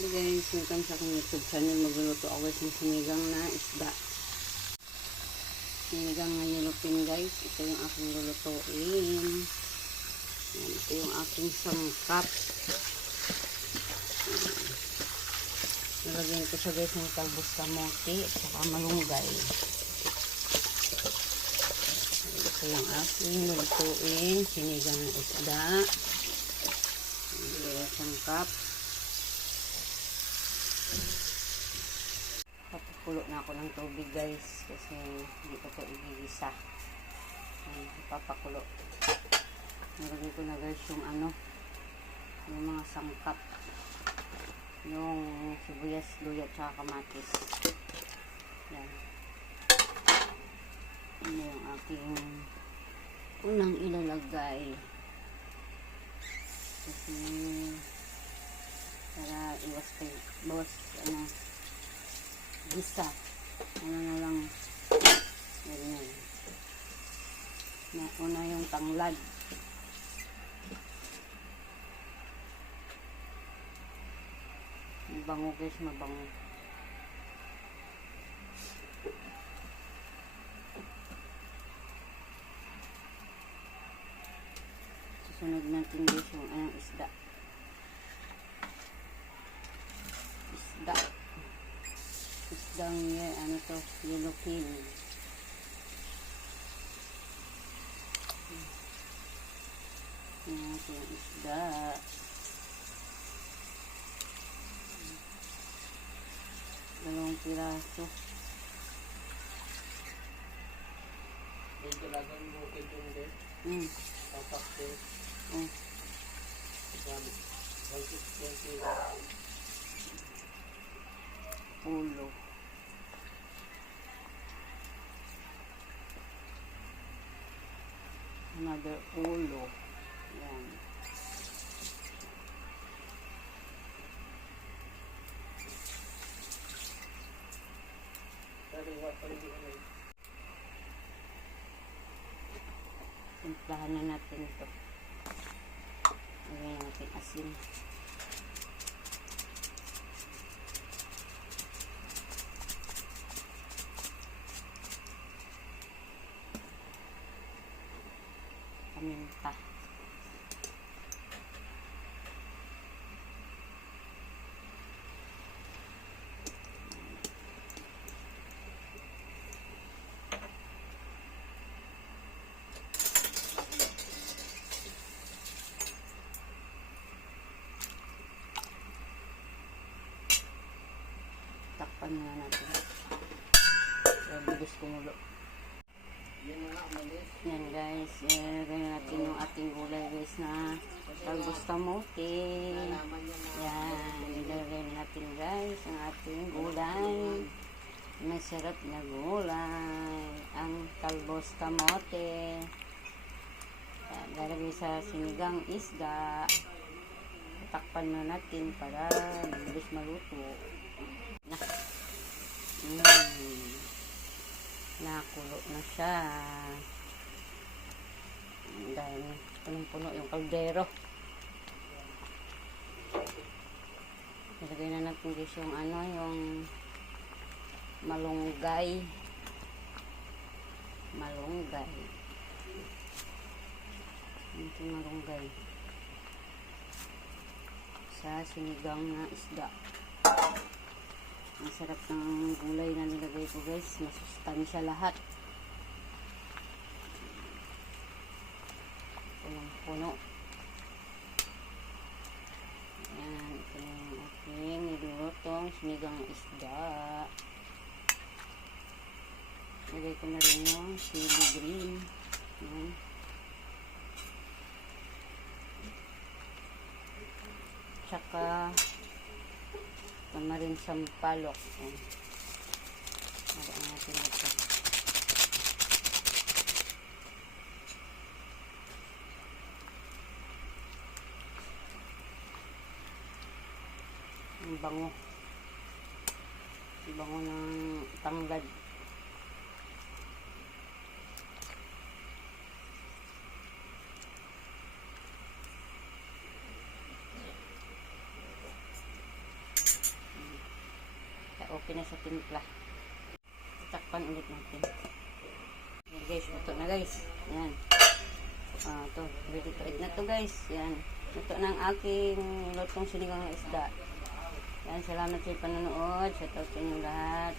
Guys, welcome sa aking YouTube channel. Magluluto ako guys ng sinigang na isda. Sinigang na nilupin guys. Ito yung aking lulutuin. Yan, ito yung aking sangkap. Nalagyan ko siya guys ng talbos kamote at saka malunggay. Ito yung aking lulutuin. Sinigang na isda. Ito yung sangkap. Papakulo na ako ng tubig guys kasi hindi ko ito igigisa. Papakulo. Nilagay ko na guys yung yung mga sangkap, yung sibuyas, luya, tsaka kamatis. Yan. Ano yung aking unang ilalagay kasi para iwas kay boss gisa. Na lang ganyan. Una yung tanglad. Mabango guys, mabango. Susunod natin guys yung isda. Isdang yellowfin. Yan ito yung isda. Dalawang piraso. Dito lagang bukid yung din. Tapak ko. Sabi. Ulo. Another ulo. Yan. Timplahan na natin ito. Lagyan natin asin. Paminta. Takpan na natin. Bilis kumulo. Yan guys, ilagay natin yung ating gulay guys na talbos kamote. Yan, ilagay natin guys ang ating gulay. Masarap na gulay, ang talbos kamote. Yan, lalagay sa sinigang isda. Takpan na natin para bilis maluto. Nakulo na siya. Dahil punong-puno yung kaldero. Ilagay na natin guys yung yung malunggay. Ito malunggay sa sinigang na isda. Ang sarap ng gulay na nilagay ko guys. Masustansya lahat. Punong-puno. Ayan. Ito yung aking nilulutong sinigang isda. Nilagay ko na rin yung chili green. Ayan. Tsaka tamarin sampalok. Maraan natin ito. Ang bango. Ang bango ng tanglad. malapit na sa timpla. Takpan ulit natin. Yan guys, luto na guys. Yan. Ito, ready to eat na to guys. Yan. Luto na ang aking lutong sinigang na isda. Yan, salamat sa panonood. Shout out sa inyo lahat.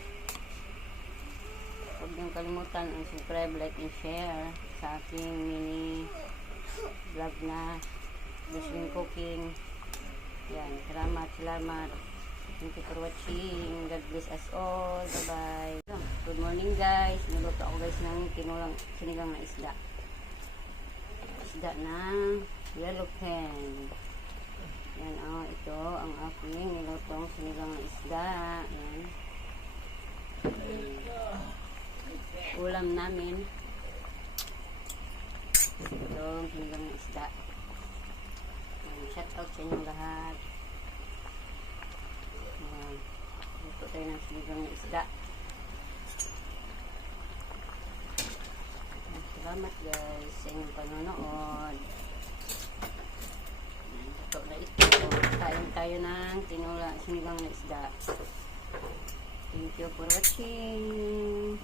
Huwag niyong kalimutan ang subscribe, like, and share sa aking mini vlog na Muslim Cooking. Yan, salamat. Thank you for watching. God bless us all. Bye-bye. Good morning guys. Niluto ako guys ng tinulang sinigang na isda. Isda na yellow pen. Yan, ito ang aking nilutong sinigang na isda. Yan. Ulam namin. Itong sinigang na isda. Shout out sa inyong lahat. Luto tayo ng sinigang na isda. Salamat guys sa inyong panonood. Luto na ito. Kain tayo ng sinigang na isda. Thank you for watching.